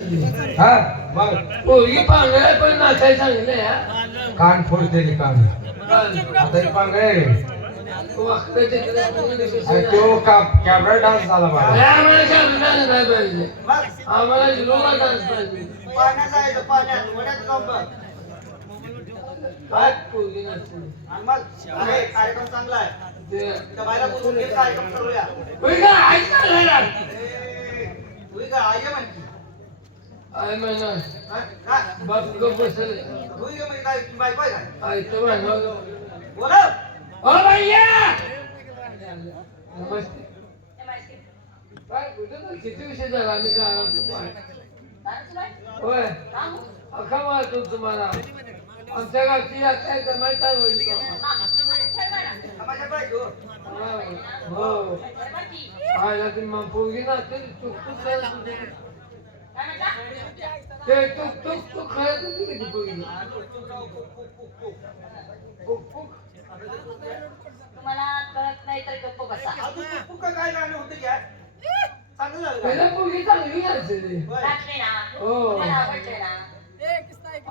हा मग पोरगी पांगळ्या पण नाचाय सांगितलं या कान फोडते रे कान आता हे पांगळे वाकडं तिकडं अरे तो कॅबरा डान्स झाला मला आम्हाला शाबू डान्स नाही पाहिजे आम्हाला झुलूमा डान्स पाहिजे पाण्यात जायचं पाण्यात वड्यात जाऊन बघ. काय पोरगी नाचते आणि मग अरे कार्यक्रम चांगला आहे ते त्या बायला बोलून घे कार्यक्रम करूया होय का ऐका घरात तुझी काय आई आहे म्हणती आय म्हणा हा? का? बाप गप बसल तुझी काय म्हणजे काय तुझी बायको आहे काय ऐकतो म्हणा बोला ओ भैया नमस्ते काय कुठं किती विषय झाला आम्ही काय होय अखा मारतो तुम्हाला आमच्या गावची यात्रा आहे तर माहिती आहे होईल का माझ्या बायको हो पाहिला ती मग पोरगी नाचते चुकतूक ते चुक खरंच होती की ती पोरगी तुम्हाला कळत नाही तर गप्प बसा. तू काय गाणं होतं या चांगलं झालं का? पहिला पोरगी चांगली नाचते टाकले ना हो तुम्हाला आवडले ना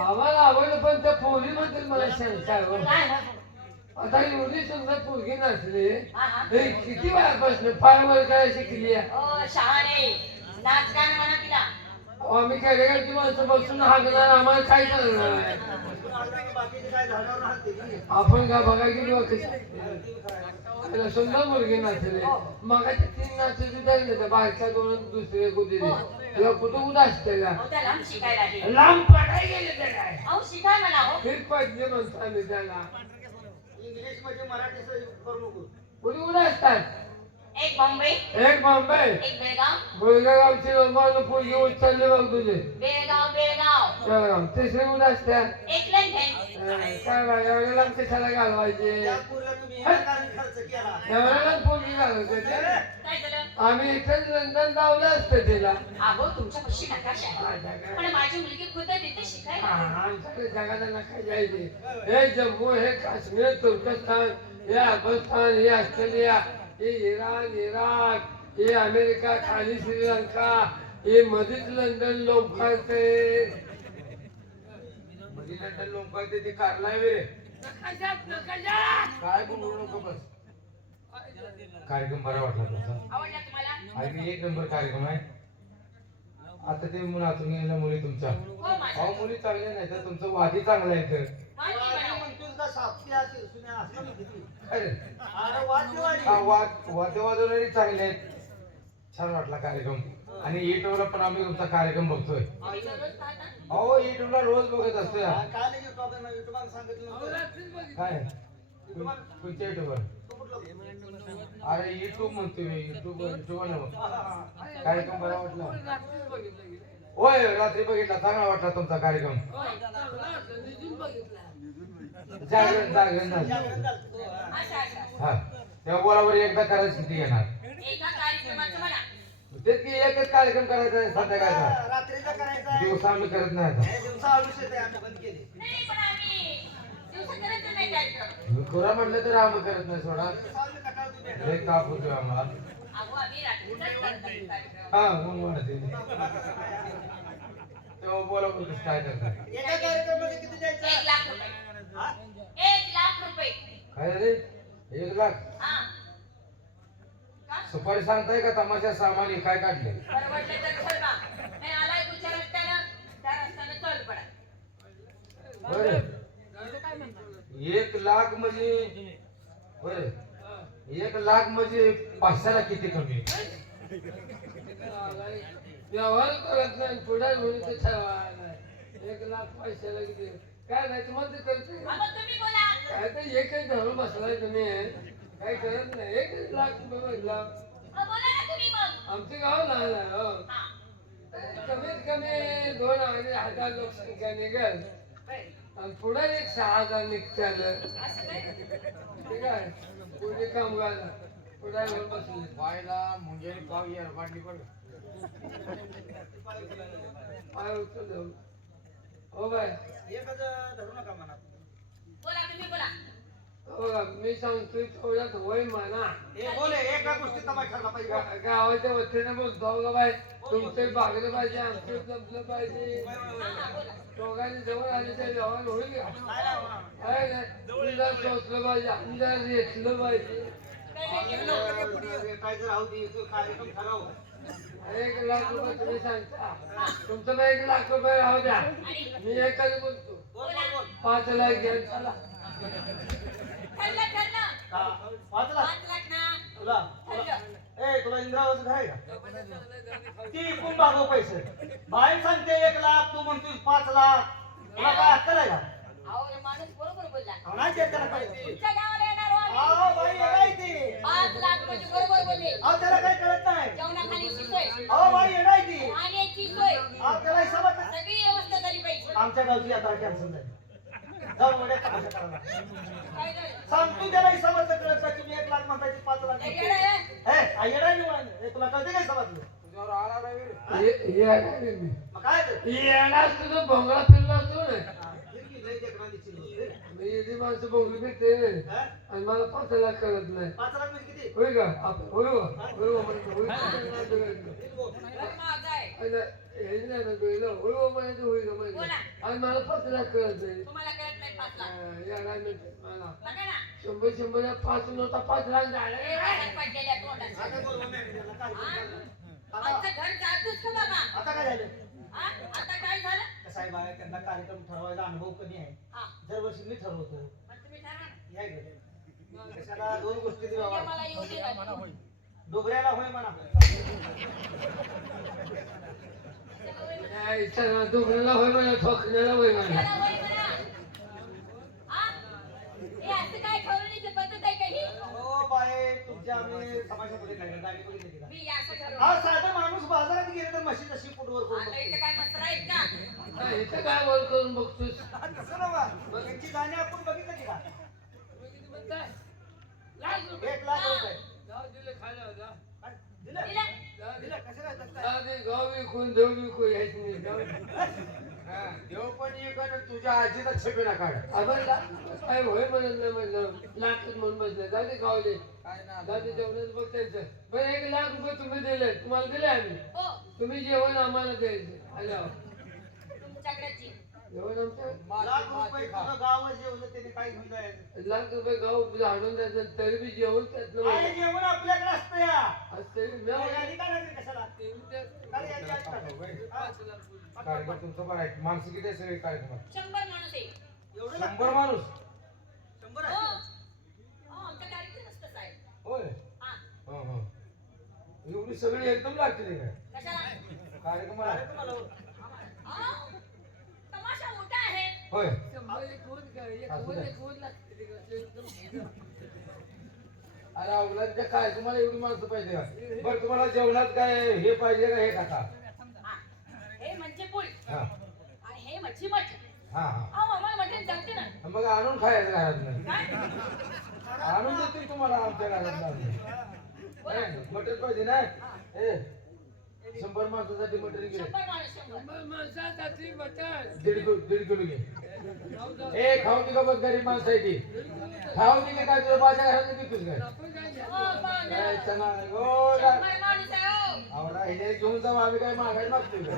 आम्हाला आवडलं पण त्या पोरीबद्दल मला शंका आहे हो. काय आता एवढी सुंदर पोरगी नाचली हा हा हे किती वेळापासून पायावर काय शिकली आहे ओ शहाणे नाच गाणं म्हणा तिला आम्ही खेडेगावची माणसं बसून हाकणार आम्हाला काय करणार आहे बाकीचे काय झाडावर राहते की? आपण का बघा गेलो त्याला सुंदर मुलगी नाचले मग तीन नाचली झाली त्या बायका दोन दुसरे कुठे तेव्हा कुठं कुठं असते का हो त्या लांब शिकायला आहे लांब पडाय गेले ते काय अहो शिकाय मला हो फिर पाहिजे म्हणतो आम्ही त्याला इंग्लिश मध्ये मराठी करू नको कुठे कुठे असतात एक बॉम्बे एक मुंबई एक बेळगाव बोलगावची लोकांना पोरगी उचलली बघ तुझे बेळगाव तिसरी कुठे असतात एक लंडन काय बा एवढ्या लांब कशाला घालवायचे या पूर्वी तुम्ही कारण खर्च केला एवढ्या लांब पोरगी घालवायचे ते काय झालं आम्ही इथेच लंडन लावलं असतं तिला अहो तुमच्या पशी नकाशा आहे पण माझी मुलगी खुद तिथे शिकायला आमच्याकडे जगाला नका जायचे हे जम्मू हे काश्मीर तुर्कस्तान हे अफगाणिस्तान हे ऑस्ट्रेलिया हे इराण इराक हे अमेरिका खाली श्रीलंका हे मध्येच लंडन लोकांचे मध्ये लंडन लोकांचे ते कारला वे काय बोलू नको बस कार्यक्रम बरा वाटला तुमचा आवडला तुम्हाला आणि एक नंबर कार्यक्रम आहे आता ते नाचून गेल्या मुली तुमच्या हो माझ्या अहो मुली चांगल्या नाही तर तुमचं वादी चांगलं आहे तर माझी वाद्य म्हणा. म्हणतोस का साक्षी सुन्या असं म्हणते ती. काय रे? अरे वाद्यवाडी हा वाद्य वाजवणारी चांगले आहेत छान वाटला कार्यक्रम आणि युट्यूबला पण आम्ही तुमचा कार्यक्रम बघतोय तुम्ही दररोज पाहता? अहो युट्यूबला रोज बघत असतोय काय नाही युट्यूब आपण युट्यूबला सांगितलं नव्हतं. काय कोणत्या युट्यूबवर तो कुठला? अरे युट्यूब म्हणतोय मी युट्यूबवर हा, नव्हतं हा, हा. कार्यक्रम बरा वाटला होय रात्री बघितला चांगला वाटला तुमचा कार्यक्रम जागरण जागरण झालं जागरण झालं. हा. असं असं हा तेव्हा बोलावर एकदा करायचं किती घेणार एका कार्यक्रमाचं म्हणा तेच की एकच कार्यक्रम करायचा आहे संध्याकाळचा रात्रीचा करायचा आहे. दिवसा आम्ही करत नाही आता. हे दिवसा आयुष्यात आहे आम्ही बंद केले. नाही पण आम्ही दिवसा करत नाही कार्यक्रम खुरा म्हटलं तर आम्ही करत नाही सोडा दिवसा आम्ही कटाळतो ते. लय ताप होतोय आम्हाला अहो आम्ही रात्रीचाच करतो कार्यक्रम हा ऊन वाढते तेव्हा बोला बोलतोस काय करतात एका कार्यक्रमामध्ये किती 1 द्यायचं? लाख रुपये हा? 1 लाख रुपये काय रे 1 लाख हा का सुपारी सांगताय का तमाशा सामान हे काय काढले परवडलं तर ठरवा नाही आलाय तुझ्या रस्त्यानं त्या रस्त्यानं चल पडा बरं 1 लाख म्हणजे बरं 1 लाख म्हणजे 500ला किती कमी व्यवहार करत नाही पुढे म्हणून ठेवा 1 लाख पैशाला किती काय नाही तुम्हाला ते करते मग तुम्ही बोला काय तर एकच धरून बसलाय तुम्ही काय करत नाही 1 लाख रुपये म्हटला बोला ना तुम्ही मग आमचं गाव लहान आहे हो हा कमीत कमी 2,000 लोकसंख्या निघेल बरं. आणि पुढे एक 6,000 निघत्याल असं काय ठीक आहे पुढे कामगार पुढे घेऊन बसले पायला मुंगे पाव यार पाडली पड पाय उचल हो बाय एकच धरू नका मनात. बोला तुम्ही बोला बघा, मी सांगतोय तेवढ्यात होय म्हणा. हे बोल एका गोष्टी तमाशा ठरला पाहिजे. गावाच्या वतीने बोलतो का बाई, तुमचं भागलं पाहिजे, आमचं जपलं पाहिजे. दोघांनी जवळ आले तर व्यवहार होईल का? नाही ना होणार. आहे ना? तुला सोचलं पाहिजे, अंदाज घेतलं पाहिजे. काय राहू दे तो कार्यक्रम ठरव. 1,00,000 रुपये तुम्ही सांगता, तुमचं पण 1,00,000 रुपये राहू द्या. मी एकच बोलतो, बोल बोल बोल. 5,00,000 घ्या चला. ठरलं ठरलं हा, वाचला 5 लाख ना तुला तुला इंद्रावरचं घर आहे का? ती इकून भागव पैसे. बाई सांगते 1,00,000 तू म्हणतोय 5,00,000. तुला काय अक्कल आहे का? अहो हे माणूस बरोबर बोलला. अहो, नाही देत त्याला पाहिजे. तुमच्या गावाला येणार हो आम्ही. अहो, बाई येडा आहे ती. 5 लाख म्हणजे बरोबर बोलले. अहो, त्याला काही कळत नाही. जेवणाखाण्याची सोय, अहो, बाई येडा आहे ती. पाण्याची सोय, अहो, त्याला हिसाबात नाही. सगळी व्यवस्था झाली पाहिजे. आमच्या गावची यात्रा कॅन्सल झाली. जाऊन वड्या तमाशा करायला. काय झालं? सांगतो त्याला हिसाबातलं कळत नाही. तुम्ही 1,00,000 म्हणताय 5,00,000. हे येडं आहे? येडा निवड. तुला कळते का हिसाबातलं? तुझ्यावर आला नाही बे. हे येणार आहे मी. मग काय तर? येणार तुझं भोंगळा फिरला असतो ना. हा, हिरकी लय देखणा दिसली होती. मी इथे माणसं भोंगली फिरते ना. हा? आणि मला 5,00,000 कळत नाही. 5,00,000 म्हणजे किती? होय का? होय हो. होय हो म्हणतो. होय का? किती बोल. घर माझं आहे. हे नाही ना कळलं. होय हो म्हणायचं होय का बोला. म्हणायचं. आणि मला 5,00,000 कळत नाही. तुम्हाला कळत नाही 5 लाख. येणार नाही मला. बघा ना. 100 5 नव्हता 5,00,000 झाले. हे बाहेर पडलेल्या तोंडाचं. आता बोल मॅनेजरला काय झालं? आमचं घर जातोच का बाबा? आता काय झालं? हा? आता काय झालं? कसं आहे बाया, त्यांना कार्यक्रम ठरवायचा अनुभव कमी आहे. हा. दरवर्षी मी ठरवतो. मग तुम्ही ठरवा ना. या इकडे. कशाला 2 गोष्टी उद्या द्यावा. मला येऊ दे ना. डोबऱ्याला होय म्हणा. चला दुबळीला होय म्हणा, ठोकण्याला होय म्हणा. त्याला वय म्हणा. हा? हे असं काय ठरवण्याची पद्धत आहे का ही? हो बाय, तुमच्या आम्ही समाजामध्ये काय गाडी बघितली का? मी असं ठरवलं. हा, साधा माणूस बाजारात गेले तर म्हशी जशी फुटवर करून आता इथं काय मस्त राहील का? हा, इथं काय बोल करून बघतोस? बघतो. तसं नव्हा. मग यांची गाणी आपण बघितली का? तुम्ही किती म्हणताय? 1,00,000 रुपये. जाऊ दिले खायला जा. काय? दिलं? दिलं? दिलं? कसं काय? कसं काय? जाऊ दे, गाव विकून देव विकू यायचं नाही. जाऊ दे. हा, देव पण ये का तुझ्या आजीचा छबीना काढ. आपण काय होय म्हणत नाही म्हणलं. लाटून म्हणून बसलं. जाऊ दे गावले. काय ना जाऊ दे जेवणच बघ त्यांचं. बरं 1,00,000 रुपये तुम्ही दिले. तुम्हाला दिले आम्ही. हो. तुम्ही जेवण आम्हाला द्यायचं. आल्यावर तुमच्याकडे जेवण आमचं ₹1,00,000 तुझं गाव जेवलं त्याने काय घेऊन जायचं? 1,00,000 गाव झाडून द्यायचं तरी बी जेवण त्यातलं अरे जेवण आपल्याकडे असतं या. आज तरी मग मिळालं. गाडी का लागली कशाला? गाडी याची आज काढ. हा? कार्यक्रम तुमचं बरं आहे. माणसं किती आहे सगळे कार्यक्रमात? 100 माणूस आहे. एवढं 100 लागतं? माणूस. 100 हो. आहे. हो, आमच्या कार्यक्रम असतं साहेब. होय. हा. हा हा. एवढी सगळी एकदम लागते काय कशाला? कार्यक्रमाला? कार्यक्रमाला हो. अहो, तमाशा मोठा आहे. होय. अरे अवलादच्या काय तुम्हाला एवढी माणसं पाहिजे का? बरं तुम्हाला जेवणात काय हे पाहिजे का हे खाता? हा. हे म्हणजे पोळी हा आणि हे मच्छी मटण. हा हा. अहो, आम्हाला मटण जमते ना. मग आणून खायचं घरात काय? आणून देतील तुम्हाला आमच्या घरात मटण पाहिजे ना. ए 100 माणसासाठी मटण घे. 100 माणूस 100. माणसासाठी मटण. दीड किलो घे. ए खाऊ दे का बघ गरीब माणसाची. खाऊ दे काय तुला माझ्या घरात देतोस काय? हो, पण काय चना हो ना. 100 माणूस आहे हो. आवडा हे घेऊन जाऊ आम्ही काय मागायला मागतोय का?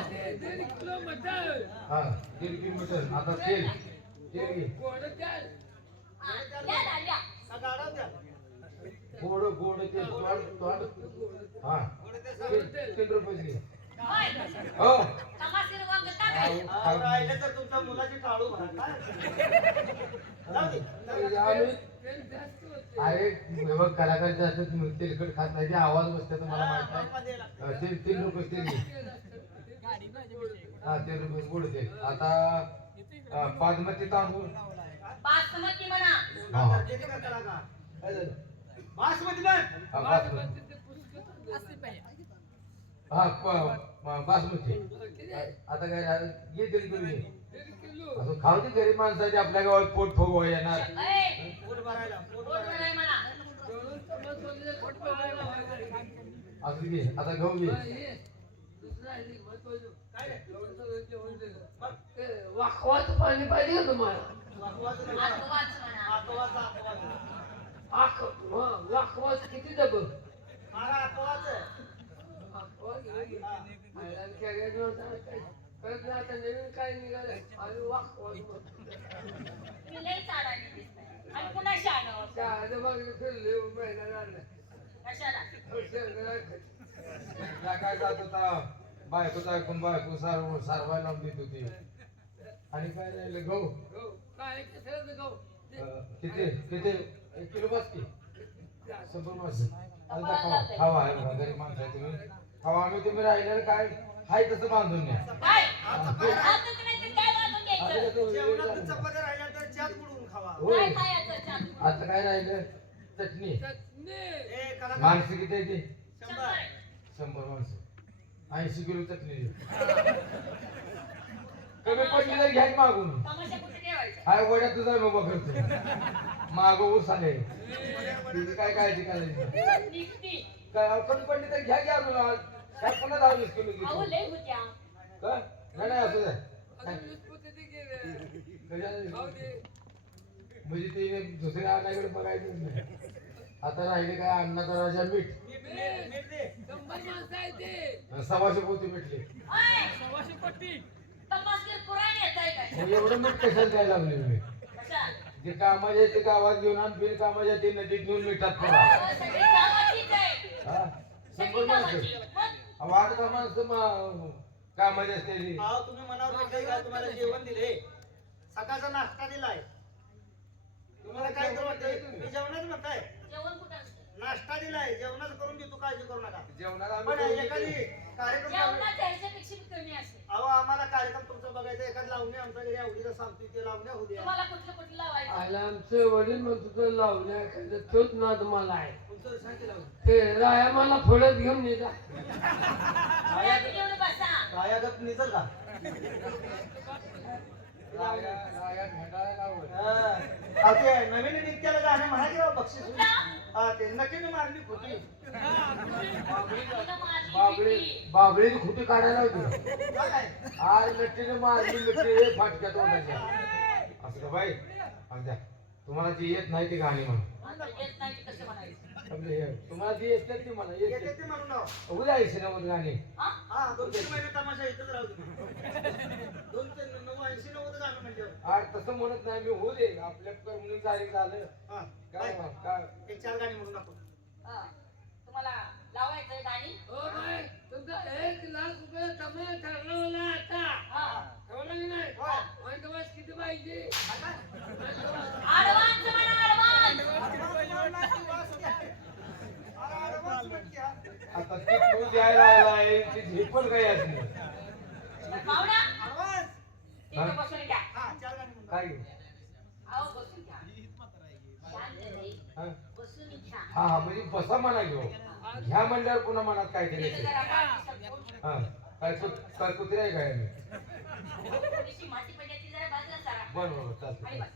दीड किलो मटण. हा 1.5 किलो मटण. आता तेल घे. गोड तेल. हा, द्या ना, द्या. हा, गाडा द्या. गोड तेल तोंड हा तेल 3 रुपये घे. होय. हो तमाशीर वांग टाकायचं. अहो, राहिलं तर तुमच्या मुलाची टाळू भरा. काय? जाऊ दे. आम्ही तेल जास्त होते. अरे हे बघ कलाकार जास्त तेलकट खात नाही ते आवाज बसते तुम्हाला माहित बाप्पा नाही. द्यायला लागतं. तेल 3 रुपये तेल घे. हा 3 रुपये गोड तेल. आता बासमती तांदूळ. बासमती म्हणा. हा. किती का करा का? काय झालं? बासमती बघ. हा बासमती. हा बासमती. आता काय झालं? घे 1.5 किलो घे. दीड किलो. असं खाऊ दे गरीब माणसाची आपल्या गावात पोट फुगवा येणार. ए, पोट भरायला. पोट पोट भरायला. भराय म्हणा. जेवण तमाशा पोट भरायला व्हायला. असं घे. आता गहू घे. हे दुसरं आहे ते महत्वाचं. काय रे? एवढं सगळं जेवण दिलं. बघ. वाखवाचं पाणी पाहिजे का तुम्हाला? वाकवाचं नाही. आत्मवाच म्हणा. आकवाचं, आकवाचं. लाखवाच किती डब मला आकवाचं आहे. आता नवीन काय निघालं आणि वाखवाच मी लई चाळानी दिसते. आणि पुन्हा शहाणं. फिरले महिना झाला कशाला? त्या काय जात होता बायकोचा ऐकून बायको सारवायला लावून देत होती. आणि काय राहिलं गहू काय किती किती 1 किलो बस की 100 माणसं खावा आहे बघा गरीब माणसं आहे तुम्ही खावा आम्ही तुम्ही राहिलेलं काय हाय तसं बांधून न्या. काय? आताच नाही तर काय बांधून घ्यायचं? जेवणात चपात्या राहिल्या तर चहात बुडवून खावा. होय. काय खायचं छान? आता काय राहिलं चटणी ए, कलाकार. माणसं किती आहे ते 100. 100 माणसं 80 किलो चटणी दे. कमी पडली तर घ्या मागून तमाशा कुठे ठेवायचा? हाय वड्या तुझा बाबा करतो माग ऊस आले तिची काय काळजी करायची निघती. काय कमी पडली तर घ्या घ्या मुला काय पुन्हा 10 किलो अहो घेतो लय होत्या. का नाही नाही असं आहे म्हणजे ते दुसऱ्या अन्नाकडे बघायचंच नाही. आता राहिले काय अन्नाचा राजा मीठ मीठ दे. 100 पोती भेटले ओय! तमासगीर पुराण येताय काय? मग एवढं मीठ कशाला द्यायला लागले तुम्ही कशा? जे कामाचे ते गावात घेऊन आणि बिन कामाच्या ते नदीत घेऊन मिठात पडा अहो, सगळी कामाचीच आहे. हा सगळी 100 माणसं कामाची. मग वाढ माणसं कामाची असते अहो, तुम्ही मनावर घेतलंय का तुम्हाला जेवण दिले सकाळचा नाश्ता दिलाय तुम्हाला काय तर वाटतंय मी जेवणच म्हणताय जेवण कुठं असतं? नाश्ता दिलाय जेवणच करून देतो काळजी करू नका जेवणाला पण आम्ही एखादी कार्यक्रम जेवणाच्या ह्याच्यापेक्षा बी कमी असते. अहो आम्हाला कार्यक्रम तुमचा बघायचा एखाद लावणी आमच्याकडे आवडीचं सांगते ते लावण्या होऊ द्या तुम्हाला कुठलं कुठलं लावायचं? आला आमचे वडील म्हणत होतं लावण्या तोच नाद मला आहे तुमचं सांगते लावणी ते राया मला थोड्यात घेऊन येता पुण्यात घेऊन बसा. रायागत निजल का अहो, ते नवीन नित्याला गाणं म्हणा की राव, बक्षीस होईल. हा ते नक्कीने मारली खोटी तिला मारली बाबळी पिटी. बाबळीची खुटी काढायला होती काय आज लट्टीने मारली लट्टी फाटक्या तोंडाच्या असं का बाई अगद्या तुम्हाला ती येत नाही ती गाणी म्हणून आता येत नाही की कसं म्हणायचं? आपले हे, तुम्हाला ती येत नाही ती मला येत येते ते म्हणून राव उद्या यायची ना मग गाणी हा? हा 2-3 महिने तमाशा इथंच राहू दे 2-9 गाणं म्हणजे आज तसं म्हणत नाही मी होऊ दे आपल्या म्हणून जारी झालं हा काय काय काय 1-4 गाणी म्हणून दाखव हा. तुम्हाला लावायचं गाणी? हो बाय तुमचा 1,00,000 रुपये कमी ठरवला आता हा. ठरवलं की नाही होय. वाईटवास किती पाहिजे आडवान्स म्हणा, आडवान्स. आता ती तू द्यायला आलाय ती झेपल काय यात नाही पाहुणा, आवाज तिथं बसून घ्या. हा 4 गाणी म्हणून काय घेऊ अहो, बसून घ्या. शांत रे. हा बसून घ्या. हा म्हणजे बसा म्हणा घेऊ घ्या म्हणल्यावर पुन्हा मनात काय तिथं करायचं जरा पाठी सरकून, हा काय कुत्रे आहे काय मी थोडीशी माती पडली ती जरा बाजूला सारा. बरोबर आणि चालतं बस.